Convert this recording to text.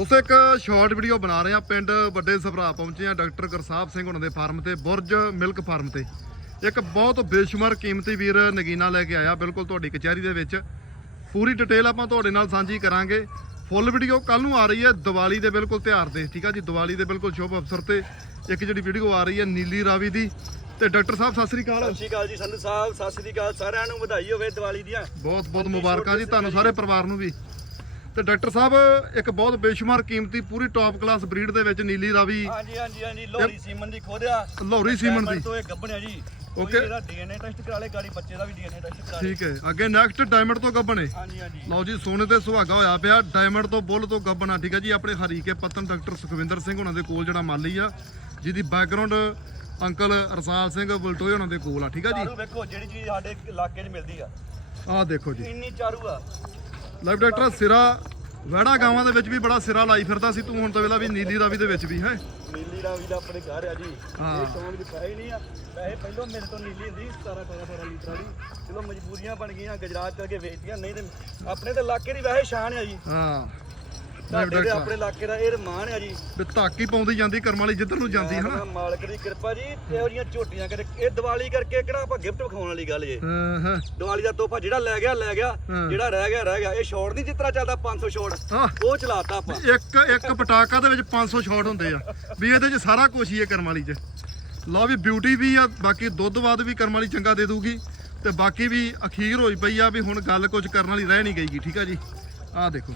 ਦੋਸਤੋ ਇੱਕ short video ਬਣਾ ਰਹੇ ਆ ਪਿੰਡ ਵੱਡੇ ਸਭਰਾ ਪਹੁੰਚੇ ਆ ਡਾਕਟਰ ਗੁਰਸਾਹਿਬ ਸਿੰਘ ਉਹਨਾਂ ਦੇ ਫਾਰਮ ਤੇ ਬੁਰਜ ਮਿਲਕ ਫਾਰਮ ਤੇ। ਇੱਕ ਬਹੁਤ ਬੇਸ਼ੁਮਾਰ ਕੀਮਤੀ ਵੀਰ ਨਗੀਨਾ ਲੈ ਕੇ ਆਇਆ ਬਿਲਕੁਲ ਤੁਹਾਡੀ ਕਚਹਿਰੀ ਦੇ ਵਿੱਚ। ਪੂਰੀ ਡਿਟੇਲ ਆਪਾਂ ਤੁਹਾਡੇ ਨਾਲ ਸਾਂਝੀ ਕਰਾਂਗੇ। ਫੁੱਲ ਵੀਡੀਓ ਕੱਲ ਨੂੰ ਆ ਰਹੀ ਹੈ ਦੀਵਾਲੀ ਦੇ ਬਿਲਕੁਲ ਤਿਉਹਾਰ ਦੇ ਠੀਕ ਆ ਜੀ? ਦੀਵਾਲੀ ਦੇ ਬਿਲਕੁਲ ਸ਼ੁਭ ਅਵਸਰ ਤੇ ਇੱਕ ਜਿਹੜੀ ਵੀਡੀਓ ਆ ਰਹੀ ਹੈ ਨੀਲੀ ਰਾਵੀ ਦੀ। ਤੇ ਡਾਕਟਰ ਸਾਹਿਬ ਸਤਿ ਸ੍ਰੀ ਅਕਾਲ। ਸਤਿ ਸ਼੍ਰੀ ਅਕਾਲ ਜੀ ਸੰਧੂ ਸਾਹਿਬ ਸਤਿ ਸ਼੍ਰੀ ਅਕਾਲ। ਸਾਰਿਆਂ ਨੂੰ ਵਧਾਈ ਹੋਵੇ ਦੀਵਾਲੀ ਦੀਆਂ। ਬਹੁਤ ਬਹੁਤ ਮੁਬਾਰਕਾਂ ਜੀ ਤੁਹਾਨੂੰ ਸਾਰੇ ਪਰਿਵਾਰ ਨੂੰ ਵੀ। ਤੇ ਡਾਕਟਰ ਸਾਹਿਬ ਇੱਕ ਬਹੁਤ ਬੇਸ਼ੁਮਾਰ ਕੀਮਤੀ ਪੂਰੀ ਟੌਪ ਕਲਾਸ ਬਰੀਡ ਦੇ ਵਿੱਚ ਨੀਲੀ ਰਾਵੀ ਹਾਂਜੀ ਹਾਂਜੀ ਹਾਂਜੀ ਲੋਹਰੀ ਸੀਮਨ ਦੀ ਖੋਦਿਆ ਲਾਹੌਰੀ ਸੀਮਨ ਦੀ। ਤੋਂ ਇਹ ਗੱਬਣਿਆ ਜੀ. ਓਕੇ ਇਹਦਾ ਡੀਐਨਏ ਟੈਸਟ ਕਰਾ ਲੇ ਗਾੜੀ ਬੱਚੇ ਦਾ ਵੀ ਡੀਐਨਏ ਟੈਸਟ ਕਰਾ ਲੇ ਠੀਕ ਹੈ। ਅੱਗੇ ਨੈਕਸਟ ਡਾਇਮੰਡ ਤੋਂ ਗੱਬਣੇ ਹਾਂਜੀ ਹਾਂਜੀ। ਲਓ ਜੀ ਸੋਨੇ ਤੇ ਸੁਹਾਗਾ ਹੋਇਆ ਪਿਆ। ਡਾਇਮੰਡ ਤੋਂ ਬੁੱਲ ਤੋਂ ਗੱਬਣਾ ਠੀਕ ਹੈ ਜੀ। ਆਪਣੇ ਹਰੀਕੇ ਪਤਨ ਡਾਕਟਰ ਸੁਖਵਿੰਦਰ ਸਿੰਘ ਉਹਨਾਂ ਦੇ ਕੋਲ ਜਿਹੜਾ ਮਾਲੀ ਆ ਜਿਹਦੀ ਬੈਕਗ੍ਰਾਉਂਡ ਅੰਕਲ ਰਸਾਲ ਸਿੰਘ ਬਲਟੋਏ ਉਹਨਾਂ ਦੇ ਕੋਲ ਆ ਠੀਕ ਆ ਜੀ। ਚਾਰੂ ਵੇਖੋ ਜਿਹੜੀ ਚੀਜ਼ ਸਾਡੇ ਇਲਾਕੇ 'ਚ ਮਿਲਦੀ ਆ। ਆਹ ਦੇਖੋ ਜੀ। ਇੰਨੀ ਚਾਰੂ ਆ। ਲਾਈਵ ਡਾਕਟਰ ਸਿਰਾ ਵੜਾ ਗਾਵਾਂ ਦੇ ਵਿੱਚ ਵੀ ਬੜਾ ਸਿਰਾ ਲਾਈ ਫਿਰਦਾ ਸੀ ਤੂੰ ਹੁਣ ਤਾਂ ਵੇਲਾ ਵੀ ਨੀਲੀ ਰਾਵੀ ਦੇ ਵਿੱਚ ਵੀ ਹੈ। ਨੀਲੀ ਰਾਵੀ ਦਾ ਆਪਣੇ ਘਰ ਆ ਜੀ। ਹਾਂ। ਇਹ ਸ਼ੌਂਕ ਦੀ ਪੈਸੇ ਨਹੀਂ ਆ। ਪੈਸੇ ਪਹਿਲਾਂ ਮੇਰੇ ਤੋਂ ਨੀਲੀ ਹੁੰਦੀ 17 18 18 ਲੀਟਰ ਵਾਲੀ ਚਲੋ ਮਜਬੂਰੀਆਂ ਬਣ ਗਈਆਂ ਗੁਜਰਾਤ ਕਰਕੇ ਵੇਚਦੀਆਂ ਨਹੀਂ ਤੇ ਆਪਣੇ ਤੇ ਇਲਾਕੇ ਦੀ ਵੈਸੇ ਸ਼ਾਨ ਆ ਜੀ। ਹਾਂ। ਸਾਡੇ ਤੇ ਆਪਣੇ ਇਲਾਕੇ ਦਾ ਇਹ ਰਮਾਨ ਆ ਜੀ। ਵੀ ਧਾਕੀ ਪਾਉਂਦੀ ਜਾਂਦੀ ਕਰਮ ਵਾਲੀ ਜਿੱਧਰ ਨੂੰ ਜਾਂਦੀ ਹਨਾ? ਮਾਲਕ ਦੀ ਕਿਰਪਾ ਜੀ ਇਹੋ ਜੀਆਂ ਝੋਟੀਆਂ ਕਰੇ ਇਹ ਦੀਵਾਲੀ ਕਰਕੇ ਕਿਹੜਾ ਆਪਾਂ ਗਿਫਟ ਵਿਖਾਉਣ ਵਾਲੀ ਗੱਲ ਜੇ। ਹਾਂ ਹਾਂ। ਦੀਵਾਲੀ ਦਾ ਤੋਹਫਾ ਜਿਹੜਾ ਲੈ ਗਿਆ ਲੈ ਗਿਆ ਹਾਂ। ਜਿਹੜਾ ਰਹਿ ਗਿਆ ਰਹਿ ਗਿਆ। ਇਹ ਸ਼ਾਰਟ ਨਹੀਂ ਤਰ੍ਹਾਂ ਚੱਲਦਾ 500 ਸ਼ਾਰਟ ਆਹ ਉਹ ਚਲਾਤਾ ਆਪਾਂ। ਇੱਕ ਇੱਕ ਪਟਾਕਾ ਦੇ ਵਿੱਚ 500 ਸ਼ਾਟ ਹੁੰਦੇ ਆ। ਵੀ ਇਹਦੇ 'ਚ ਸਾਰਾ ਕੁਝ ਹੀ ਹੈ ਕਰਮ ਵਾਲੀ 'ਚ। ਲਓ ਵੀ ਬਿਊਟੀ ਵੀ ਆ ਬਾਕੀ ਦੁੱਧ ਬਾਦ ਵੀ ਕਰਮ ਵਾਲੀ ਚੰਗਾ ਦੇ ਦੂਗੀ। ਤੇ ਬਾਕੀ ਵੀ ਅਖੀਰ ਹੋਈ ਪਈ ਆ ਵੀ ਹੁਣ ਗੱਲ ਕੁਝ ਕਰਨ ਵਾਲੀ ਰਹਿ ਨਹੀਂ ਗਈਗੀ ਠੀਕ ਆ ਜੀ? ਆਹ ਦੇਖੋ।